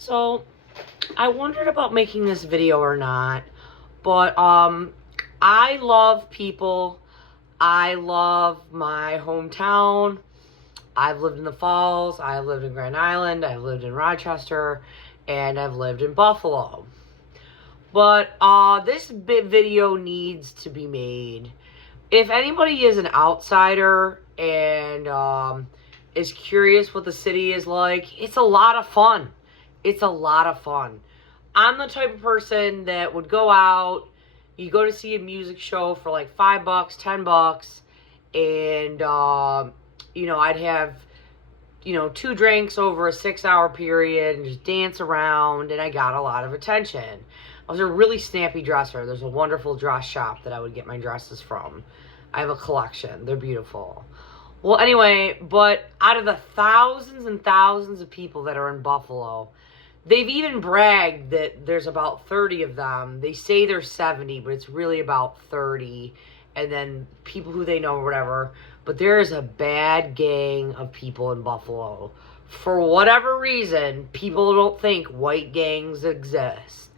So, I wondered about making this video or not, but I love people. I love my hometown. I've lived in the Falls, I've lived in Grand Island, I've lived in Rochester, and I've lived in Buffalo. But this video needs to be made. If anybody is an outsider and is curious what the city is like, it's a lot of fun. It's a lot of fun. I'm the type of person that would go out, you go to see a music show for like $5, $10, and I'd have 2 drinks over a 6-hour period and just dance around, and I got a lot of attention. I was a really snappy dresser. There's a wonderful dress shop that I would get my dresses from. I have a collection. They're beautiful. Well, anyway, but out of the thousands and thousands of people that are in Buffalo, they've even bragged that there's about 30 of them. They say there's 70, but it's really about 30. And then people who they know or whatever. But there is a bad gang of people in Buffalo. For whatever reason, people don't think white gangs exist.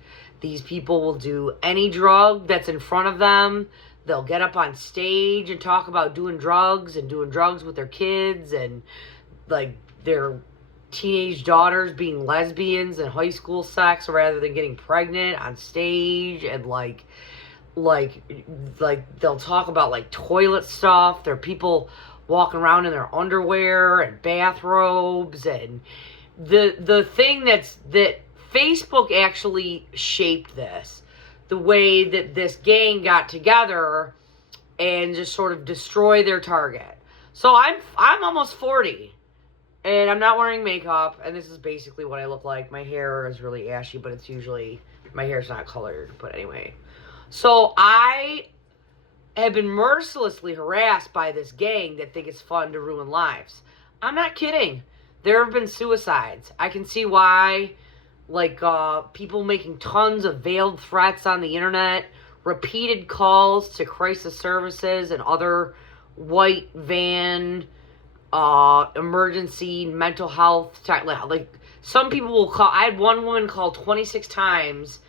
These people will do any drug that's in front of them. They'll get up on stage and talk about doing drugs with their kids and like their teenage daughters being lesbians and high school sex rather than getting pregnant on stage, and like they'll talk about like toilet stuff. There are people walking around in their underwear and bathrobes, and the thing that Facebook actually shaped this, the way that this gang got together and just sort of destroy their target. So I'm almost 40. And I'm not wearing makeup, and this is basically what I look like. My hair is really ashy, but it's usually, my hair's not colored, but anyway. So I have been mercilessly harassed by this gang that think it's fun to ruin lives. I'm not kidding. There have been suicides. I can see why, like, people making tons of veiled threats on the internet, repeated calls to crisis services and other white van emergency mental health like some people will call. I had one woman call 26 times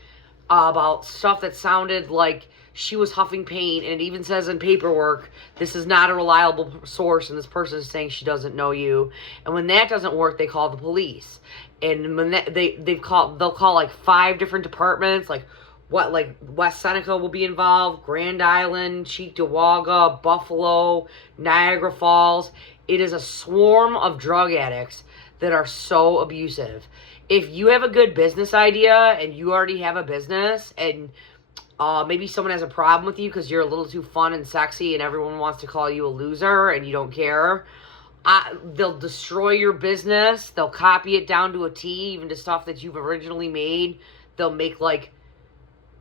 about stuff that sounded like she was huffing paint, and it even says in paperwork this is not a reliable source and this person is saying she doesn't know you. And when that doesn't work, they call the police. And when they'll call like 5 different departments, like West Seneca will be involved, Grand Island, Cheektowaga, Buffalo, Niagara Falls. It is a swarm of drug addicts that are so abusive. If you have a good business idea and you already have a business, and maybe someone has a problem with you because you're a little too fun and sexy and everyone wants to call you a loser and you don't care, they'll destroy your business. They'll copy it down to a T, even to stuff that you've originally made. They'll make like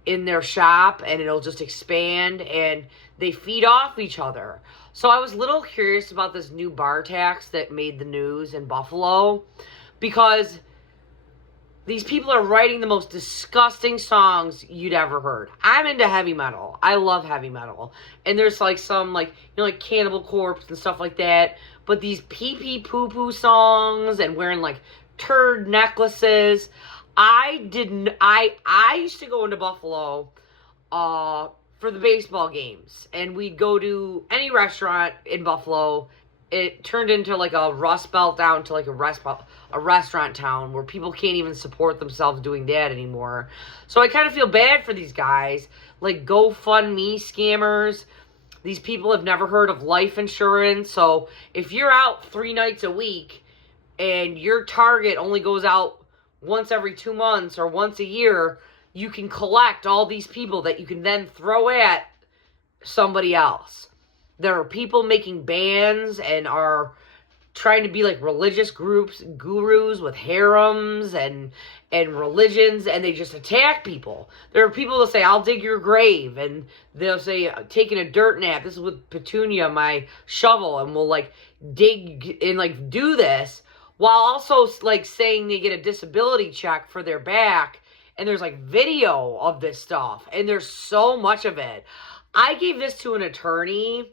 in their shop, and it'll just expand, and they feed off each other. So I was a little curious about this new bar tax that made the news in Buffalo, because these people are writing the most disgusting songs you'd ever heard. I'm into heavy metal. I love heavy metal. And there's like some like Cannibal Corpse and stuff like that. But these pee-pee poo-poo songs and wearing like turd necklaces. I used to go into Buffalo for the baseball games, and we'd go to any restaurant in Buffalo. It turned into like a Rust Belt down to like a restaurant town where people can't even support themselves doing that anymore. So I kind of feel bad for these guys, like GoFundMe scammers. These people have never heard of life insurance. So if you're out 3 nights a week and your target only goes out once every 2 months or once a year, you can collect all these people that you can then throw at somebody else. There are people making bands and are trying to be like religious groups, gurus with harems and religions, and they just attack people. There are people that say, I'll dig your grave, and they'll say, taking a dirt nap, this is with Petunia, my shovel, and we'll like dig and like do this, while also like saying they get a disability check for their back. And there's like video of this stuff, and there's so much of it. I gave this to an attorney.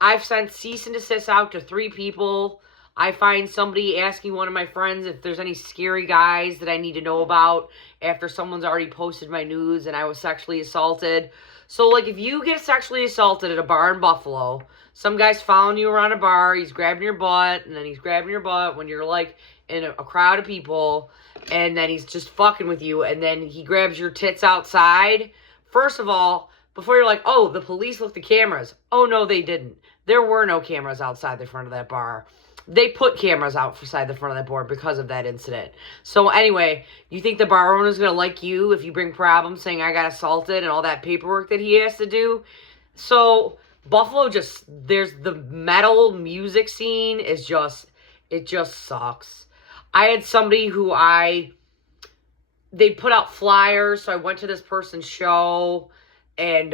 I've sent cease and desist out to 3 people. I find somebody asking one of my friends if there's any scary guys that I need to know about after someone's already posted my news and I was sexually assaulted. So, like, if you get sexually assaulted at a bar in Buffalo, some guy's following you around a bar, he's grabbing your butt, and then he's grabbing your butt when you're, like, in a crowd of people, and then he's just fucking with you, and then he grabs your tits outside. First of all, before you're like, oh, the police looked at cameras. Oh, no, they didn't. There were no cameras outside the front of that bar. They put cameras outside the front of that bar because of that incident. So anyway, you think the bar owner's going to like you if you bring problems saying I got assaulted and all that paperwork that he has to do? So Buffalo there's the metal music scene is it just sucks. I had somebody they put out flyers, so I went to this person's show, and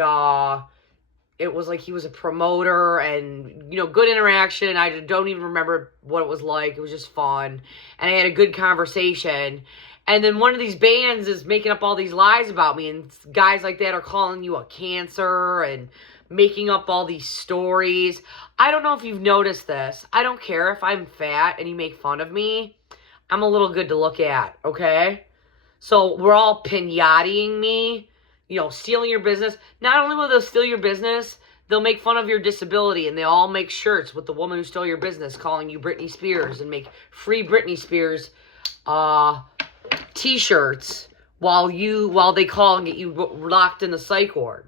it was like he was a promoter, and, good interaction. I don't even remember what it was like. It was just fun, and I had a good conversation. And then one of these bands is making up all these lies about me, and guys like that are calling you a cancer and making up all these stories. I don't know if you've noticed this. I don't care if I'm fat and you make fun of me. I'm a little good to look at, okay? So we're all pinataing me, stealing your business. Not only will they steal your business, they'll make fun of your disability, and they all make shirts with the woman who stole your business calling you Britney Spears and make free Britney Spears t-shirts while they call and get you locked in the psych ward.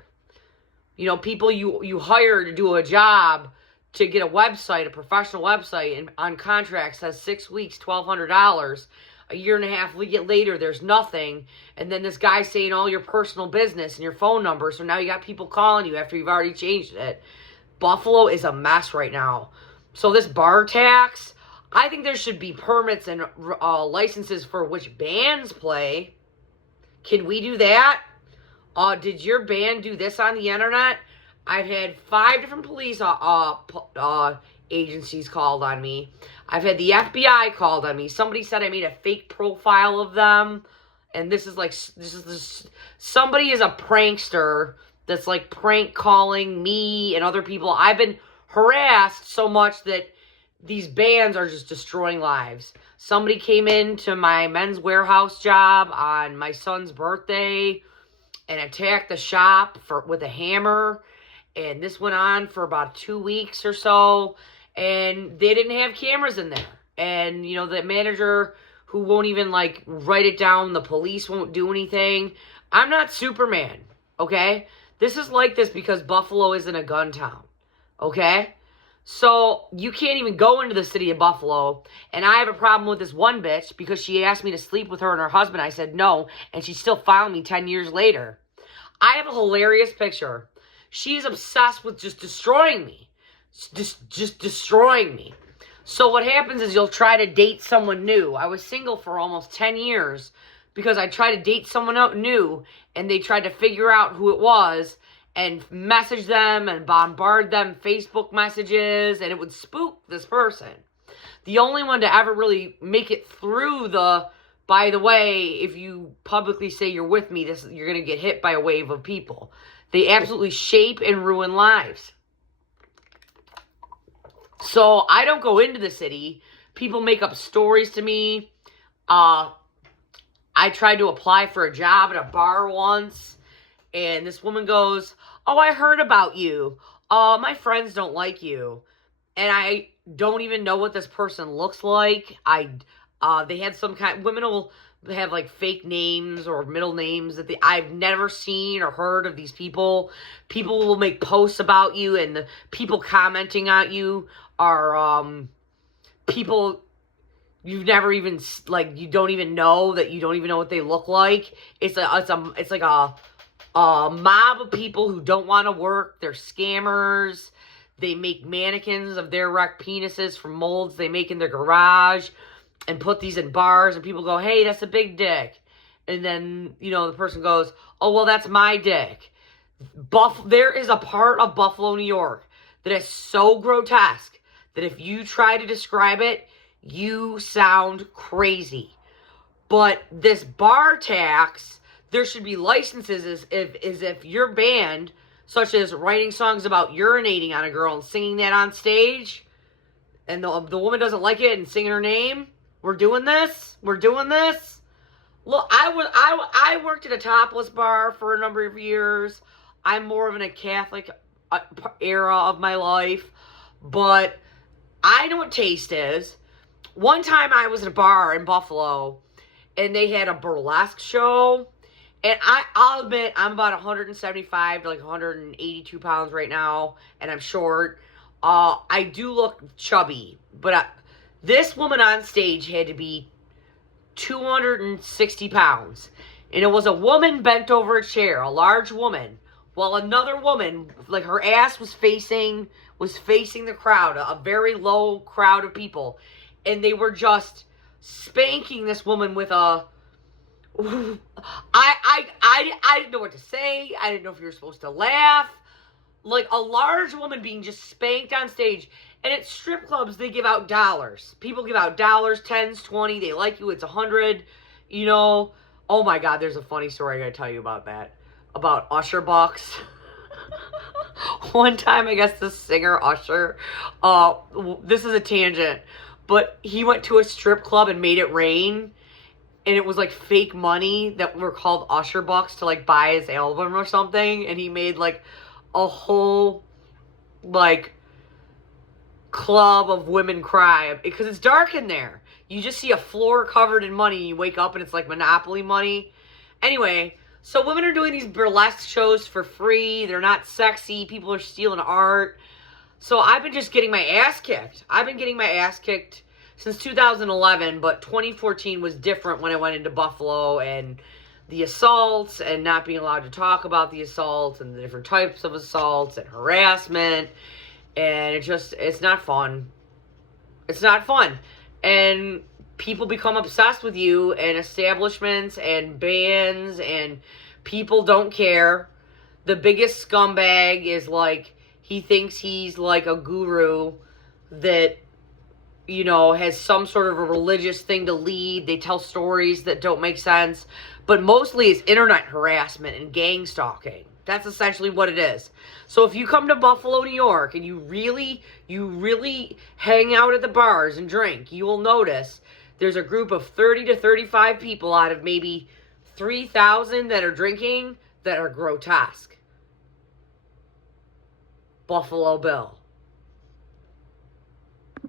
People you hire to do a job to get a website, a professional website, and on contract says 6 weeks, $1,200. A year and a half later, there's nothing. And then this guy's saying all your personal business and your phone number. So now you got people calling you after you've already changed it. Buffalo is a mess right now. So this bar tax, I think there should be permits and licenses for which bands play. Can we do that? Did your band do this on the internet? I've had 5 different police agencies called on me. I've had the FBI called on me. Somebody said I made a fake profile of them. And somebody is a prankster that's like prank calling me and other people. I've been harassed so much that these bands are just destroying lives. Somebody came into my Men's Warehouse job on my son's birthday and attacked the shop with a hammer. And this went on for about 2 weeks or so. And they didn't have cameras in there. And, the manager who won't even, write it down. The police won't do anything. I'm not Superman, okay? This is like this because Buffalo isn't a gun town, okay? So you can't even go into the city of Buffalo. And I have a problem with this one bitch because she asked me to sleep with her and her husband. I said no. And she still found me 10 years later. I have a hilarious picture. She's obsessed with just destroying me. Just destroying me. So what happens is you'll try to date someone new. I was single for almost 10 years because I tried to date someone new, and they tried to figure out who it was and message them and bombard them Facebook messages, and it would spook this person. The only one to ever really make it through by the way, if you publicly say you're with me, you're going to get hit by a wave of people. They absolutely shape and ruin lives. So I don't go into the city. People make up stories to me. I tried to apply for a job at a bar once, and this woman goes, "Oh, I heard about you. My friends don't like you." And I don't even know what this person looks like. They had women will have fake names or middle names that I've never seen or heard of these people. People will make posts about you, and the people commenting on you are people you've never even you don't even know that you don't even know what they look like. It's like a mob of people who don't want to work. They're scammers. They make mannequins of their erect penises from molds they make in their garage and put these in bars, and people go, "Hey, that's a big dick." And then, the person goes, "Oh, well, that's my dick." There is a part of Buffalo, New York that is so grotesque that if you try to describe it, you sound crazy. But this bar tax, there should be licenses as if your band, such as writing songs about urinating on a girl and singing that on stage, and the woman doesn't like it and singing her name. We're doing this. We're doing this. Look, I worked at a topless bar for a number of years. I'm more of in a Catholic era of my life, but I know what taste is. One time I was at a bar in Buffalo, and they had a burlesque show, and I'll admit I'm about 175 to like 182 pounds right now, and I'm short. I do look chubby, but this woman on stage had to be 260 pounds. And it was a woman bent over a chair, a large woman, while another woman, like her ass was facing the crowd, a very low crowd of people. And they were just spanking this woman with a... I didn't know what to say. I didn't know if you were supposed to laugh. Like a large woman being just spanked on stage. And at strip clubs, they give out dollars. People give out dollars, 10s, 20. They like you, it's 100. You know, oh my God, there's a funny story I gotta tell you about that. About Usher bucks. One time, I guess the singer Usher, this is a tangent, but he went to a strip club and made it rain. And it was like fake money that were called Usher bucks to like buy his album or something. And he made like a whole like club of women cry because it's dark in there. You just see a floor covered in money and you wake up and it's like Monopoly money. Anyway, so women are doing these burlesque shows for free. They're not sexy. People are stealing art. So I've been just getting my ass kicked. I've been getting my ass kicked since 2011, but 2014 was different when I went into Buffalo and the assaults and not being allowed to talk about the assaults and the different types of assaults and harassment. And it's not fun. It's not fun. And people become obsessed with you, and establishments and bands, and people don't care. The biggest scumbag is like, he thinks he's like a guru that, you know, has some sort of a religious thing to lead. They tell stories that don't make sense. But mostly it's internet harassment and gang stalking. That's essentially what it is. So if you come to Buffalo, New York, and you really hang out at the bars and drink, you will notice there's a group of 30 to 35 people out of maybe 3,000 that are drinking that are grotesque. Buffalo Bill.